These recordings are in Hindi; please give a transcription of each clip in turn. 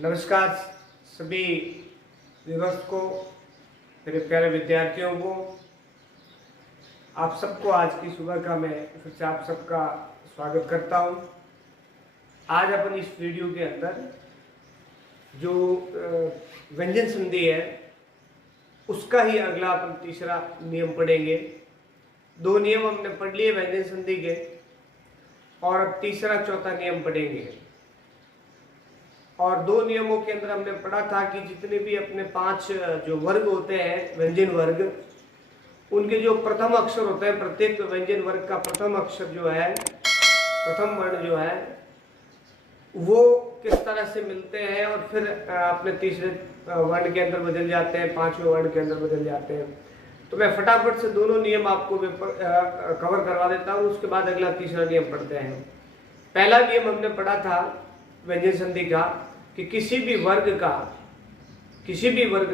नमस्कार सभी व्यूअर्स को, मेरे प्यारे विद्यार्थियों को। आप सबको आज की सुबह का मैं फिर से आप सबका स्वागत करता हूं। आज अपन इस वीडियो के अंदर जो व्यंजन संधि है उसका ही अगला अपन तीसरा नियम पढ़ेंगे। दो नियम हमने पढ़ लिए व्यंजन संधि के, और अब तीसरा चौथा नियम पढ़ेंगे। और दो नियमों के अंदर हमने पढ़ा था कि जितने भी अपने 5 जो वर्ग होते हैं व्यंजन वर्ग, उनके जो प्रथम अक्षर होते हैं, प्रत्येक व्यंजन वर्ग का प्रथम अक्षर जो है, प्रथम वर्ण जो है, वो किस तरह से मिलते हैं और फिर अपने तीसरे वर्ण के अंदर बदल जाते हैं, 5वें वर्ण के अंदर बदल जाते हैं। तो मैं फटाफट से दोनों नियम आपको कवर करवा देता हूँ, उसके बाद अगला तीसरा नियम पढ़ते हैं। पहला नियम हमने पढ़ा था व्यंजन संधि का कि किसी भी वर्ग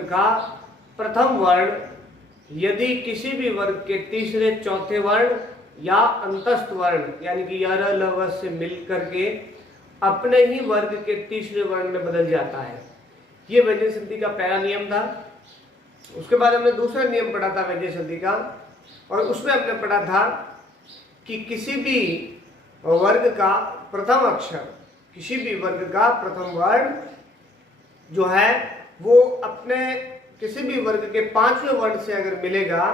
का प्रथम वर्ण यदि किसी भी वर्ग के तीसरे चौथे वर्ण या अंतस्थ वर्ण यानी कि य र ल व से मिल करके अपने ही वर्ग के तीसरे वर्ण में बदल जाता है। ये व्यंजन संधि का पहला नियम था। उसके बाद हमने दूसरा नियम पढ़ा था व्यंजन संधि का, और उसमें हमने पढ़ा था कि किसी भी वर्ग का प्रथम अक्षर, किसी भी वर्ग का प्रथम वर्ण जो है वो अपने किसी भी वर्ग के 5वें वर्ण से अगर मिलेगा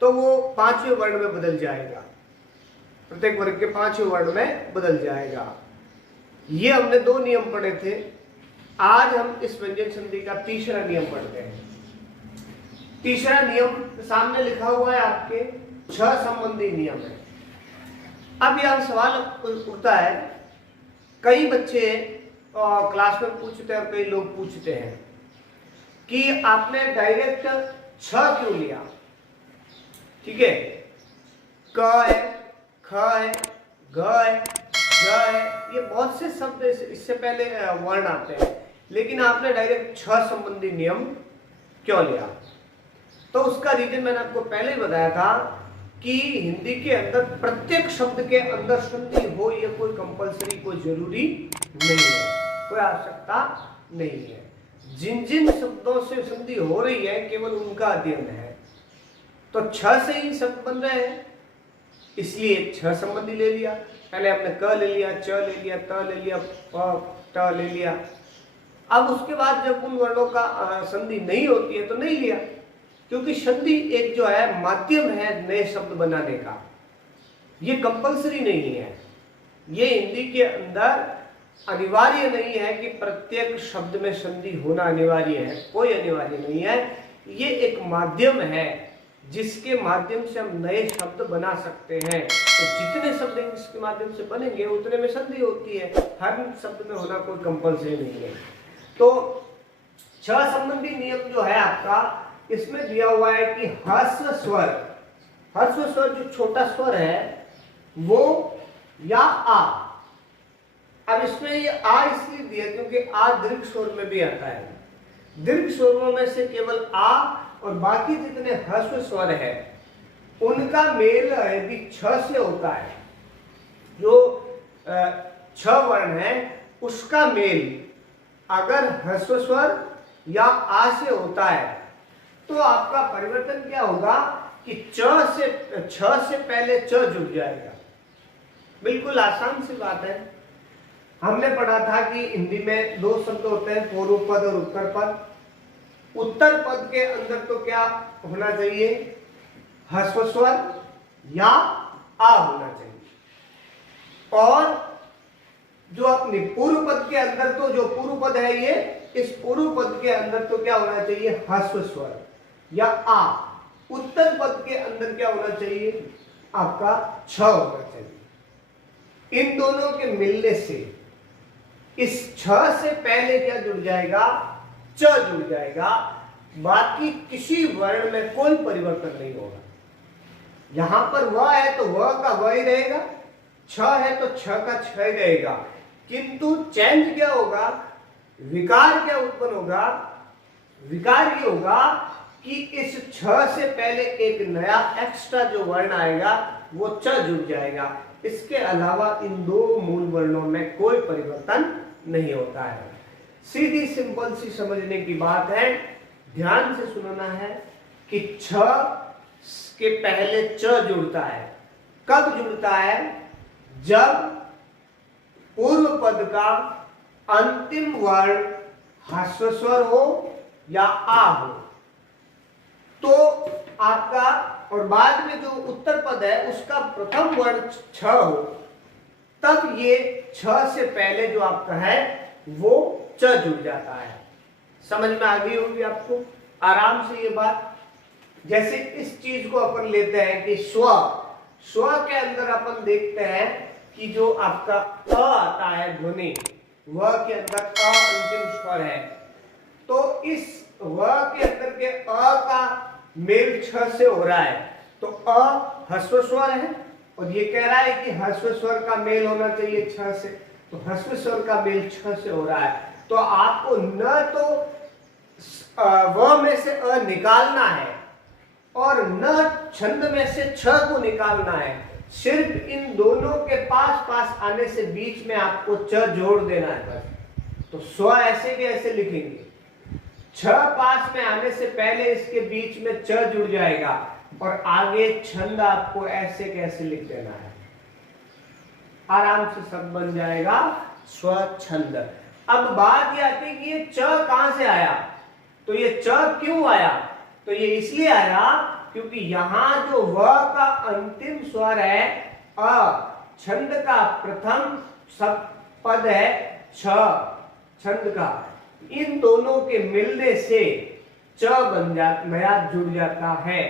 तो वो 5वें वर्ण में बदल जाएगा, प्रत्येक वर्ग के 5वें वर्ण में बदल जाएगा। ये हमने दो नियम पढ़े थे। आज हम इस व्यंजन संधि का तीसरा नियम पढ़ते हैं। तीसरा नियम सामने लिखा हुआ है आपके, छह संबंधी नियम है। अब यह सवाल उठता है, कई बच्चे क्लास में पूछते हैं और कई लोग पूछते हैं कि आपने डायरेक्ट 6 क्यों लिया। ठीक है, क है, ख है, घ है, ज है, ये बहुत से शब्द इससे पहले वर्ण आते हैं, लेकिन आपने डायरेक्ट 6 संबंधी नियम क्यों लिया। तो उसका रीजन मैंने आपको पहले ही बताया था कि हिंदी के अंदर प्रत्येक शब्द के अंदर संधि हो, ये कोई कंपलसरी, कोई जरूरी नहीं है, कोई आवश्यकता नहीं है। जिन जिन शब्दों से संधि हो रही है केवल उनका अध्ययन है। तो 6 से ही शब्द बन रहे हैं, इसलिए 6 संबंधी ले लिया। पहले हमने क ले लिया, च ले लिया, त ले लिया, प ट ले लिया। अब उसके बाद जब उन वर्णों का संधि नहीं होती है तो नहीं लिया, क्योंकि संधि एक जो है माध्यम है नए शब्द बनाने का, ये कंपलसरी नहीं है। ये हिंदी के अंदर अनिवार्य नहीं है कि प्रत्येक शब्द में संधि होना अनिवार्य है, कोई अनिवार्य नहीं है। ये एक माध्यम है जिसके माध्यम से हम नए शब्द बना सकते हैं। तो जितने शब्द इसके माध्यम से बनेंगे उतने में संधि होती है, हर शब्द में होना कोई कंपलसरी नहीं है। तो 6 संबंधी नियम जो है आपका, इसमें दिया हुआ है कि ह्रस्व स्वर जो छोटा स्वर है वो या आ। अब इसमें ये आ इसलिए दिया क्योंकि आ दीर्घ स्वर में भी आता है। दीर्घ स्वरों में से केवल आ और बाकी जितने ह्रस्व स्वर है उनका मेल यदि 6 से होता है, जो 6 वर्ण है उसका मेल अगर ह्रस्व स्वर या आ से होता है तो आपका परिवर्तन क्या होगा कि 6 से पहले च जुड़ जाएगा। बिल्कुल आसान सी बात है। हमने पढ़ा था कि हिंदी में 2 शब्द होते हैं, पूर्व पद और उत्तर पद। उत्तर पद के अंदर तो क्या होना चाहिए, ह्रस्व स्वर या आ होना चाहिए। और जो अपनी पूर्व पद के अंदर, तो जो पूर्व पद है ये, इस पूर्व पद के अंदर तो क्या होना चाहिए, ह्रस्व स्वर या आ। उत्तर पद के अंदर क्या होना चाहिए, आपका छ होना चाहिए। इन दोनों के मिलने से इस छ से पहले क्या जुड़ जाएगा, च जुड़ जाएगा। बाकी किसी वर्ण में कोई परिवर्तन नहीं होगा। यहां पर व है तो व का व ही रहेगा, छ है तो छ का छ ही रहेगा, किंतु चेंज क्या होगा, विकार क्या उत्पन्न होगा। विकार ये होगा कि इस छ से पहले एक नया एक्स्ट्रा जो वर्ण आएगा वो च जुड़ जाएगा। इसके अलावा इन दो मूल वर्णों में कोई परिवर्तन नहीं होता है। सीधी सिंपल सी समझने की बात है, ध्यान से सुनना है कि छ के पहले च जुड़ता है। कब जुड़ता है? जब पूर्व पद का अंतिम वर्ण ह्रस्व स्वर हो या आ हो, तो आपका और बाद में जो उत्तर पद है उसका प्रथम वर्ण छ हो, तब ये छ से पहले जो आपका है वो च जुड़ जाता है। समझ में आ गई होगी आपको आराम से ये बात। जैसे इस चीज को अपन लेते हैं कि स्व, स्व के अंदर अपन देखते हैं कि जो आपका अ आता है ध्वनि, वह के अंदर अ अंतिम स्वर है, तो इस व के अंदर के अ का मेल छ से हो रहा है, तो अ ह्रस्व स्वर है और ये कह रहा है कि ह्रस्व स्वर का मेल होना चाहिए छ से, तो ह्रस्व स्वर का मेल छ से हो रहा है। तो आपको न तो व में से अ निकालना है और न छंद में से छ को निकालना है, सिर्फ इन दोनों के पास पास आने से बीच में आपको च जोड़ देना है बस। तो स्व ऐसे के ऐसे लिखेंगे, छ पास में आने से पहले इसके बीच में च जुड़ जाएगा और आगे छंद आपको ऐसे कैसे लिख देना है, आराम से सब बन जाएगा स्वच्छंद। अब बात यह आती है कि ये च कहां से आया, तो ये च क्यों आया, तो ये इसलिए आया क्योंकि यहां जो व का अंतिम स्वर है अ, छंद का प्रथम सब पद है छ, छंद का, इन दोनों के मिलने से च बन जाता, नया जुड़ जाता है।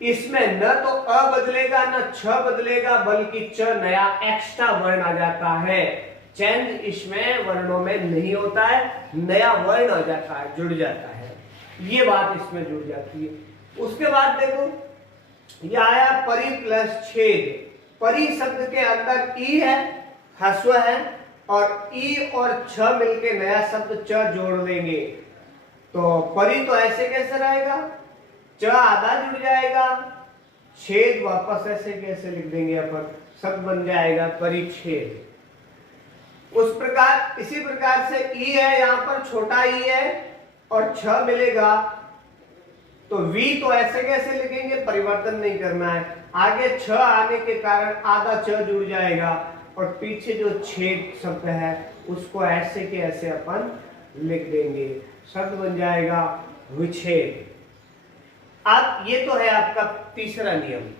इसमें न तो अ बदलेगा न छ बदलेगा, बल्कि च नया एक्स्ट्रा वर्ण आ जाता है। चेंज इसमें वर्णों में नहीं होता है, नया वर्ण आ जाता है, जुड़ जाता है, ये बात इसमें जुड़ जाती है। उसके बाद देखो यह आया परि प्लस छेद। परि शब्द के अंदर ई है, ह्रस्व है, और ई और छ मिलके नया शब्द च जोड़ देंगे, तो परि तो ऐसे कैसे रहेगा, च आधा जुड़ जाएगा, छेद वापस ऐसे कैसे लिख देंगे अपन, शब्द बन जाएगा परिच्छेद। उस प्रकार इसी प्रकार से ई है, यहां पर छोटा ई है और छ मिलेगा, तो वी तो ऐसे कैसे लिखेंगे, परिवर्तन नहीं करना है, आगे छ आने के कारण आधा च जुड़ जाएगा और पीछे जो छेद शब्द है उसको ऐसे के ऐसे अपन लिख देंगे, शब्द बन जाएगा विच्छेद। अब ये तो है आपका तीसरा नियम,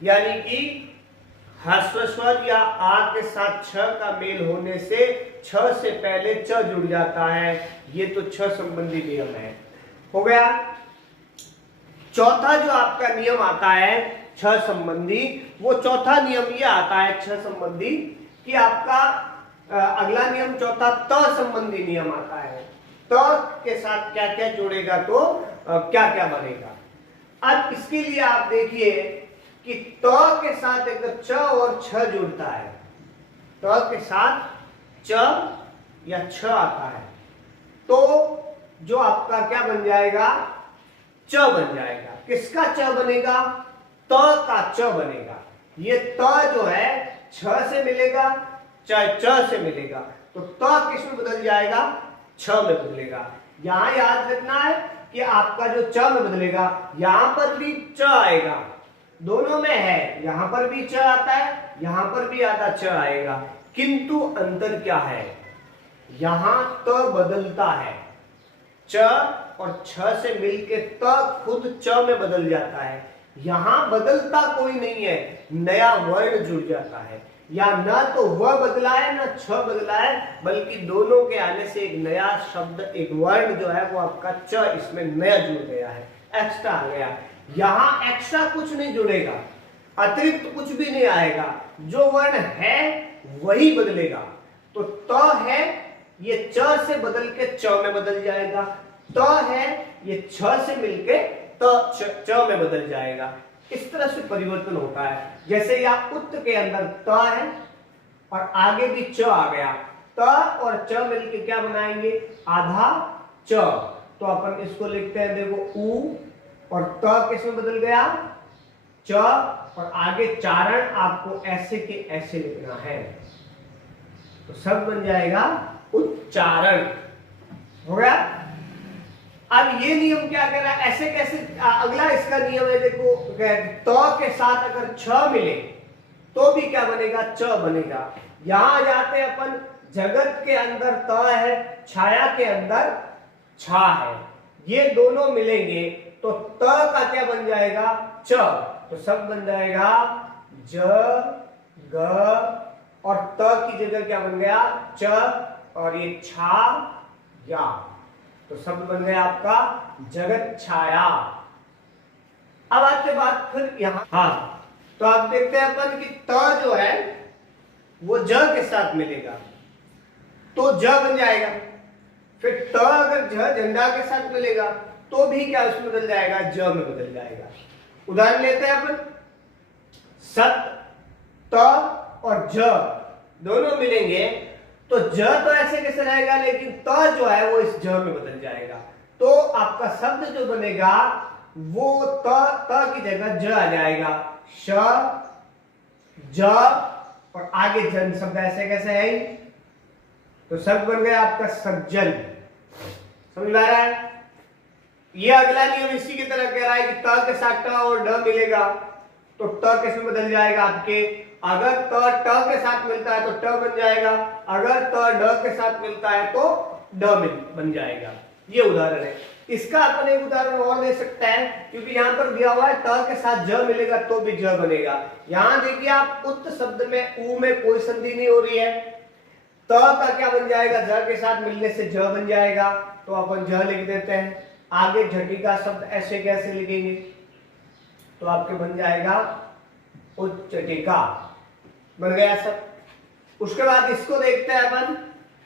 यानी कि ह्रस्व स्वर या आ के साथ छ का मेल होने से छ से पहले च जुड़ जाता है, ये तो छ संबंधी नियम है, हो गया। चौथा जो आपका नियम आता है छ संबंधी, वो चौथा नियम ये आता है छ संबंधी कि आपका अगला नियम चौथा त संबंधी नियम आता है। त के साथ क्या क्या जोड़ेगा तो क्या क्या बनेगा। अब इसके लिए आप देखिए कि त के साथ एक च और छ जुड़ता है, त के साथ च या छ आता है, तो जो आपका क्या बन जाएगा, च बन जाएगा। किसका च बनेगा, त का च बनेगा। ये त जो है छ से मिलेगा चाहे च से मिलेगा, तो त किस में बदल जाएगा, छ में बदलेगा। यहां याद रखना है कि आपका जो च में बदलेगा, यहां पर भी च आएगा, दोनों में है, यहां पर भी च आता है, यहां पर भी आधा च आएगा, किंतु अंतर क्या है, यहां त बदलता है, च और छ से मिलके त खुद च में बदल जाता है, यहां बदलता कोई नहीं है, नया वर्ण जुड़ जाता है। या न तो वह बदला है न छ बदला है, बल्कि दोनों के आने से एक नया शब्द, एक वर्ण जो है वो आपका च इसमें नया जुड़ गया है, एक्स्ट्रा आ गया। यहां एक्स्ट्रा कुछ नहीं जुड़ेगा, अतिरिक्त कुछ भी नहीं आएगा, जो वर्ण है वही बदलेगा। तो त है ये च से बदल के च में बदल जाएगा, त है ये छ से मिलके त च में बदल जाएगा। इस तरह से परिवर्तन होता है। जैसे यहाँ उत्त के अंदर त है और आगे भी च आ गया, त और च मिलके क्या बनाएंगे, आधा च, तो अपन इसको लिखते हैं, देखो उ और त किस में बदल गया, च, और आगे चारण आपको ऐसे के ऐसे लिखना है, तो सब बन जाएगा उच्चारण। हो गया। अब ये नियम क्या कह रहा है, ऐसे कैसे, अगला इसका नियम है देखो, त के साथ अगर छ मिले तो भी क्या बनेगा, च बनेगा। यहां जाते अपन, जगत के अंदर त है, छाया के अंदर छा है, ये दोनों मिलेंगे तो त का क्या बन जाएगा, च। तो सब बन जाएगा ज ग और त की जगह क्या बन गया, च, और ये छा या, तो शब्द बन गया आपका जगत छाया। अब आते बात फिर यहां, हाँ, तो आप देखते हैं अपन कि त जो है वो ज के साथ मिलेगा तो ज बन जाएगा। फिर त अगर झंडा के साथ मिलेगा तो भी क्या उसमें बदल जाएगा, ज में बदल जाएगा। उदाहरण लेते हैं अपन, सत, त और ज दोनों मिलेंगे तो ज तो ऐसे कैसे रहेगा, लेकिन त जो है वो इस ज में बदल जाएगा। तो आपका शब्द जो बनेगा वो त की जगह ज आ जाएगा, श, ज, और आगे जन शब्द ऐसे कैसे है, तो शब्द बन गया आपका सज्जन। समझ में आ रहा है। ये अगला नियम इसी की तरह कह रहा है कि त के साथ ट और ड मिलेगा तो ट किस में बदल जाएगा आपके, अगर त ट के साथ मिलता है तो ट बन जाएगा, अगर त ड के साथ मिलता है तो ड बन जाएगा। ये उदाहरण है। इसका अपन एक उदाहरण और दे सकते हैं, क्योंकि यहाँ पर दिया हुआ है त के साथ ज मिलेगा तो भी ज बनेगा। यहाँ देखिए आप, उत शब्द में ऊ में कोई संधि नहीं हो रही है, त का क्या बन जाएगा, ज के साथ मिलने से ज बन जाएगा, तो अपन ज लिख देते हैं। आगे झटिका शब्द ऐसे कैसे लिखेंगे, तो आपके बन जाएगा उच्चटिका, बन गया सब। उसके बाद इसको देखते हैं अपन,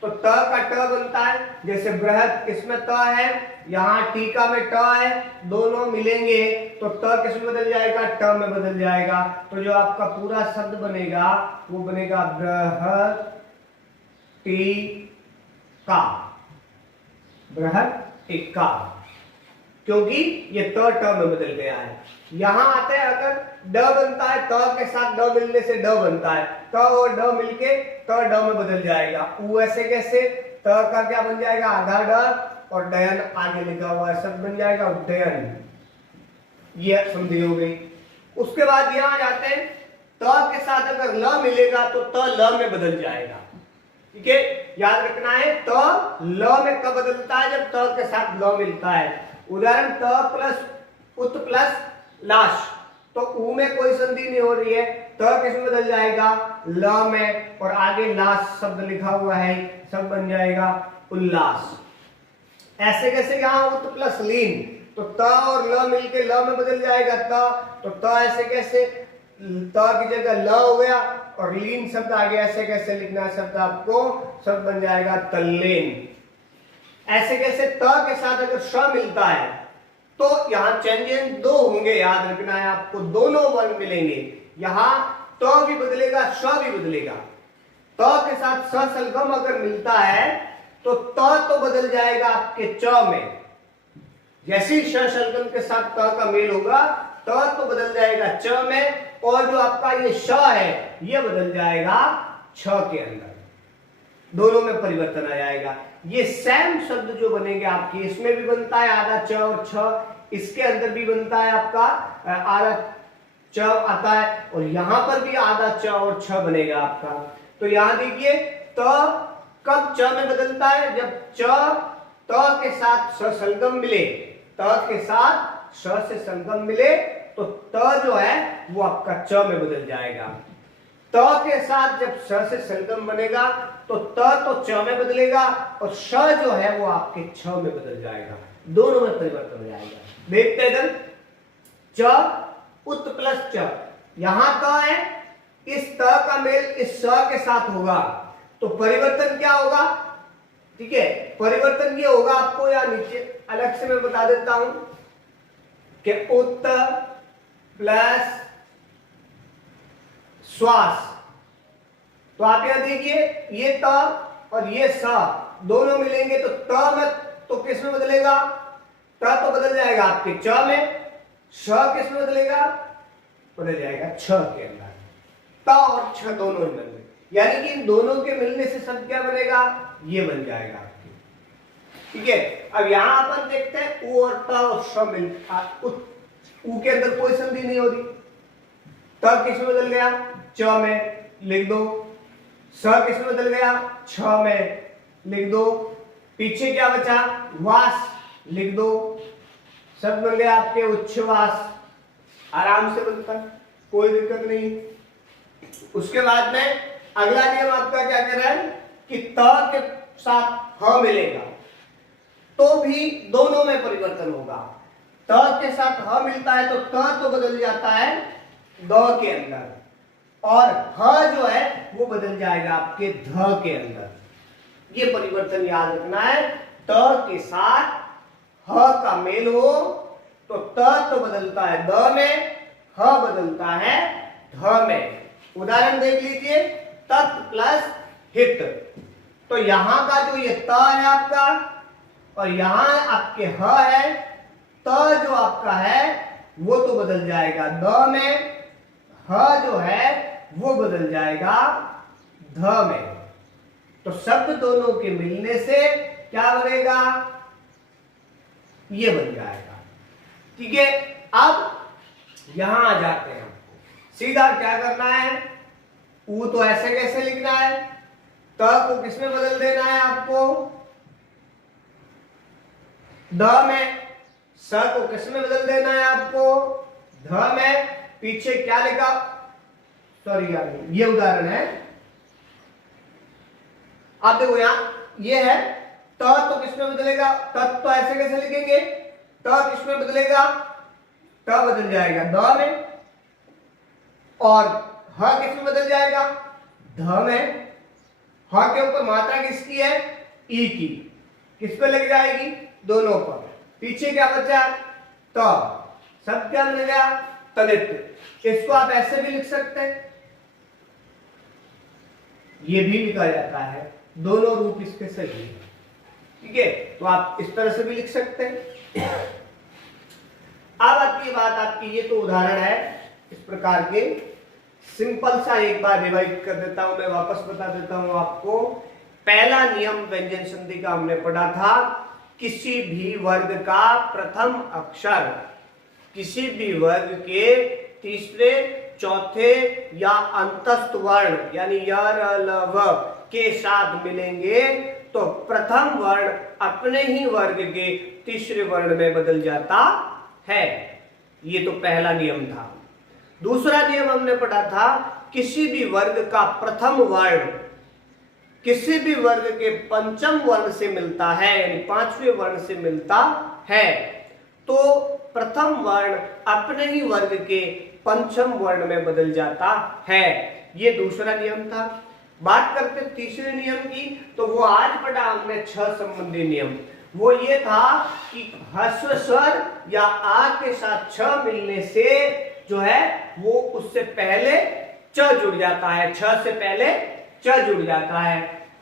तो त का ट बनता है, जैसे बृहद किसमें त है, यहाँ टीका में ट है, दोनों मिलेंगे तो त किसमें बदल जाएगा, ट में बदल जाएगा। तो जो आपका पूरा शब्द बनेगा वो बनेगा बृहद टीका, बृहद टीका, क्योंकि ये त ट में बदल गया है। यहां आते हैं, अगर ड बनता है, त के साथ ड मिलने से ड बनता है, त और ड मिलके त ड में बदल जाएगा। ऊ ऐसे कैसे, त का क्या बन जाएगा, आधा ड, और डयन आगे लिखा हुआ है, सब बन जाएगा उड्डयन। ये संधि हो गई। उसके बाद यहां जाते हैं, त के साथ अगर ल मिलेगा तो त ल में बदल जाएगा। ठीक है, याद रखना है, त ल में कब बदलता है, जब त के साथ ल मिलता है। उदाहरण, त प्लस उत प्लस लाश, तो ऊ में कोई संधि नहीं हो रही है, त किसमें बदल जाएगा, ल में, और आगे लाश शब्द लिखा हुआ है, सब बन जाएगा उल्लास। ऐसे कैसे, यहाँ उत प्लस लीन, तो त और ल मिलके ल में बदल जाएगा त, तो त ऐसे कैसे, त की जगह ल हो गया, और लीन शब्द आगे ऐसे कैसे लिखना है शब्द आपको, सब बन जाएगा तल्लीन। ऐसे कैसे, त के साथ अगर श मिलता है तो यहां चेंजेस दो होंगे, याद रखना है आपको, दोनों वर्ण मिलेंगे। यहां त भी बदलेगा, श भी बदलेगा। त के साथ स सलगम अगर मिलता है तो त तो बदल जाएगा आपके च में, जैसे ही श सलगम के साथ त का मेल होगा त तो बदल जाएगा च में, और जो आपका ये श है ये बदल जाएगा छ के अंदर, दोनों में परिवर्तन आ जाएगा। ये सेम शब्द जो बनेंगे आपके, इसमें भी बनता है आधा च और छ, इसके अंदर भी बनता है आपका आधा च आता है, और यहां पर भी आधा च और छ बनेगा आपका। तो यहां देखिए, त कब च में बदलता है, जब च त के साथ स संगम मिले, त के साथ स से संगम मिले तो त जो है वो आपका च में बदल जाएगा। त के साथ जब स से संगम बनेगा तो त तो च में बदलेगा, और श जो है वो आपके छ में बदल जाएगा, दोनों में परिवर्तन हो जाएगा। देखते हैं इधर, च उत प्लस च, यहां त है, इस त का मेल इस स के साथ होगा तो परिवर्तन क्या होगा, ठीक है, परिवर्तन ये होगा आपको, या नीचे अलग से मैं बता देता हूं कि उत प्लस श्वास, तो आप यहां देखिए, ये त और ये स दोनों मिलेंगे तो त में तो किस में बदलेगा, त तो बदल जाएगा आपके च में, श किस में बदलेगा, बदल जाएगा छ के अंदर। त और छ दोनों ही बन गए, यानी कि इन दोनों के मिलने से शब्द क्या बनेगा, ये बन जाएगा आपके। ठीक है। अब यहां अपन देखते हैं उ और त और श मिलता, उ के अंदर कोई संधि नहीं हो रही, त किस में बदल गया, च में लिख दो, स किस में बदल गया, छ में लिख दो, पीछे क्या बचा, वास लिख दो, सब बन गया आपके उच्छ्वास, आराम से बनता है, कोई दिक्कत नहीं। उसके बाद में अगला नियम आपका क्या कह रहा है कि त के साथ ह मिलेगा तो भी दोनों में परिवर्तन होगा। त के साथ ह मिलता है तो त तो बदल जाता है द के अंदर, और ह जो है वो बदल जाएगा आपके ध के अंदर। ये परिवर्तन याद रखना है, त के साथ ह का मेल हो तो त तो बदलता है द में, ह बदलता है ध में। उदाहरण देख लीजिए, तत् प्लस हित, तो यहां का जो ये त है आपका और यहां आपके ह है, त जो आपका है वो तो बदल जाएगा द में, ह जो है वो बदल जाएगा ध में। तो शब्द दोनों के मिलने से क्या बनेगा, ये बन जाएगा। ठीक है, अब यहां आ जाते हैं, सीधा क्या करना है, ऊ तो ऐसे कैसे लिखना है, त को किसमें बदल देना है आपको, द में, स को किसमें बदल देना है आपको, ध में, पीछे क्या लिखा, सॉरी यार ये उदाहरण है, आप देखो यहां ये है, त तो किसमें बदलेगा, त तो ऐसे कैसे लिखेंगे, त किसमें बदलेगा, त बदल जाएगा द में, और ह किसमें बदल जाएगा, ध में, ह के ऊपर मात्रा किसकी है, ई की, किस पे लग जाएगी, दोनों पर, पीछे क्या बचा, त, सब क्या मिल गया, तदित। इसको आप ऐसे भी लिख सकते हैं, ये भी लिखा जाता है, दोनों रूप इसके सही है। ठीक है, तो आप इस तरह से भी लिख सकते हैं। अब आती बात आपकी, ये तो उदाहरण है इस प्रकार के, सिंपल सा एक बार रिवाइज कर देता हूं, मैं वापस बता देता हूं आपको। पहला नियम व्यंजन संधि का हमने पढ़ा था, किसी भी वर्ग का प्रथम अक्षर किसी भी वर्ग के तीसरे, चौथे या अंतस्थ वर्ण यानी य, र, ल, व के साथ मिलेंगे तो प्रथम वर्ण अपने ही वर्ग के तीसरे वर्ण में बदल जाता है। ये तो पहला नियम था। दूसरा नियम हमने पढ़ा था, किसी भी वर्ग का प्रथम वर्ण किसी भी वर्ग के पंचम वर्ण से मिलता है यानी पांचवें वर्ण से मिलता है तो प्रथम वर्ण अपने ही वर्ग के पंचम वर्ण में बदल जाता है। ये दूसरा नियम था। बात करते तीसरे नियम की, तो वो आज पढ़ा हमने छ संबंधी नियम। वो ये था कि ह्रस्व स्वर या आ के साथ छ मिलने से जो है वो उससे पहले च जुड़ जाता है, छ से पहले च जुड़ जाता है।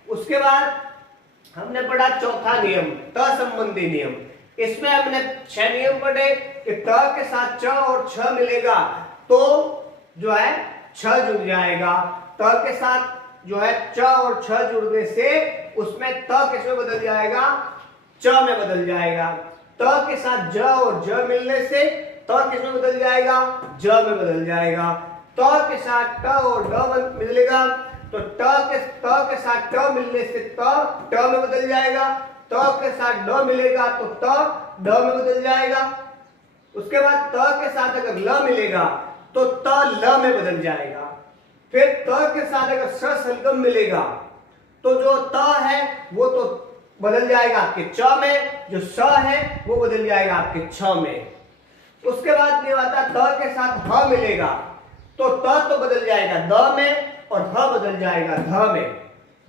उसके बाद हमने पढ़ा चौथा नियम, त संबंधी नियम। इसमें हमने 6 नियम पढ़े कि त के साथ च और छ मिलेगा तो जो है छ जुड़ जाएगा, त के साथ जो है च और छ जुड़ने से उसमें त किसमें बदल जाएगा, च में बदल जाएगा। त के साथ ज और ज मिलने से त किसमें बदल जाएगा, ज में बदल जाएगा। त के साथ ट और ड मिलेगा तो त के साथ ट मिलने से ट में बदल जाएगा, त के साथ ड मिलेगा तो ट ड में बदल जाएगा। उसके बाद त के साथ अगर ल मिलेगा तो त ल में बदल जाएगा। फिर त के साथ अगर स संगम मिलेगा तो जो त है वो तो बदल जाएगा आपके च में, जो स है वो बदल जाएगा आपके छ में। उसके बाद ये आता त के साथ ह मिलेगा तो त तो बदल जाएगा द में और ह बदल जाएगा ध में।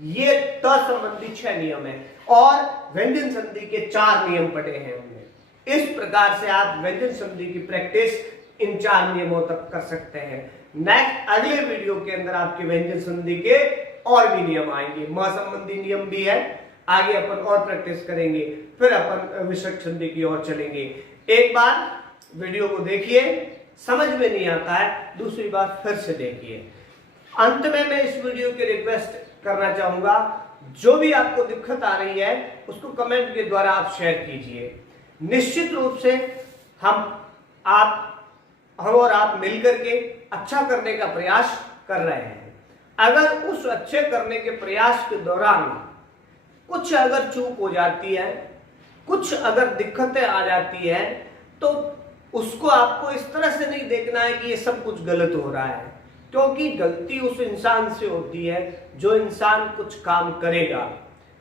ये त संबंधी 6 नियम है और व्यंजन संधि के 4 नियम पढ़े हैं हमने। इस प्रकार से आप व्यंजन संधि की प्रैक्टिस इन 4 नियमों तक कर सकते हैं। नेक्स्ट अगले वीडियो के अंदर आपके व्यंजन संधि के और भी नियम आएंगे, म संबंधी नियम भी है, आगे अपन और प्रैक्टिस करेंगे, फिर अपन विसर्ग संधि की ओर चलेंगे। एक बार वीडियो को देखिए, समझ में नहीं आता है दूसरी बार फिर से देखिए। अंत में मैं इस वीडियो की रिक्वेस्ट करना चाहूंगा, जो भी आपको दिक्कत आ रही है उसको कमेंट के द्वारा आप शेयर कीजिए। निश्चित रूप से हम और आप मिलकर के अच्छा करने का प्रयास कर रहे हैं। अगर उस अच्छे करने के प्रयास के दौरान कुछ अगर चूक हो जाती है, कुछ अगर दिक्कतें आ जाती है, तो उसको आपको इस तरह से नहीं देखना है कि ये सब कुछ गलत हो रहा है, क्योंकि गलती उस इंसान से होती है जो इंसान कुछ काम करेगा।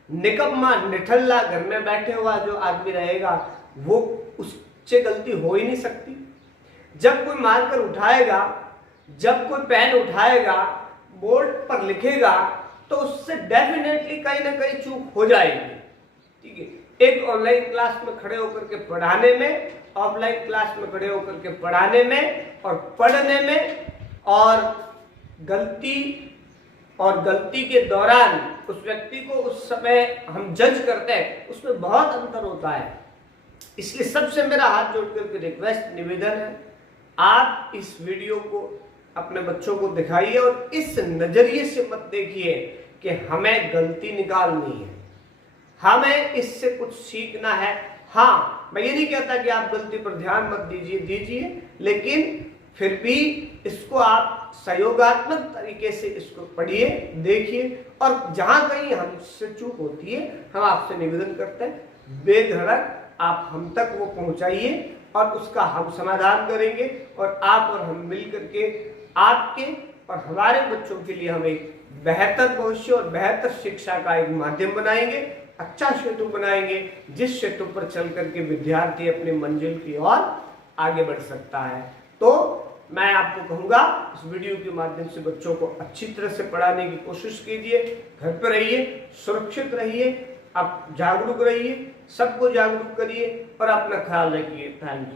निकम्मा निठल्ला घर में बैठे हुआ जो आदमी रहेगा वो उससे गलती हो ही नहीं सकती। जब कोई मार्कर उठाएगा, जब कोई पेन उठाएगा, बोर्ड पर लिखेगा, तो उससे डेफिनेटली कहीं ना कहीं चूक हो जाएगी। ठीक है, एक ऑनलाइन क्लास में खड़े होकर के पढ़ाने में, ऑफलाइन क्लास में खड़े होकर के पढ़ाने में और पढ़ने में, और गलती के दौरान उस व्यक्ति को उस समय हम जज करते हैं, उसमें बहुत अंतर होता है। इसलिए सबसे मेरा हाथ जोड़ करके रिक्वेस्ट, निवेदन है, आप इस वीडियो को अपने बच्चों को दिखाइए और इस नजरिए से मत देखिए कि हमें गलती निकालनी है, हमें इससे कुछ सीखना है। हाँ, मैं ये नहीं कहता कि आप गलती पर ध्यान मत दीजिए, लेकिन फिर भी इसको आप सहयोगात्मक तरीके से इसको पढ़िए, देखिए, और जहां कहीं हमसे चूक होती है हम आपसे निवेदन करते हैं बेधड़क आप हम तक वो पहुंचाइए और उसका हम समाधान करेंगे, और आप और हम मिल करके आपके और हमारे बच्चों के लिए हम एक बेहतर भविष्य और बेहतर शिक्षा का एक माध्यम बनाएंगे, अच्छा सेतु बनाएंगे, जिस सेतु पर चल करके विद्यार्थी अपनी मंजिल की ओर आगे बढ़ सकता है। तो मैं आपको कहूँगा इस वीडियो के माध्यम से बच्चों को अच्छी तरह से पढ़ाने की कोशिश कीजिए, घर पर रहिए, सुरक्षित रहिए, आप जागरूक रहिए, सबको जागरूक करिए और अपना ख्याल रखिए। Thank you.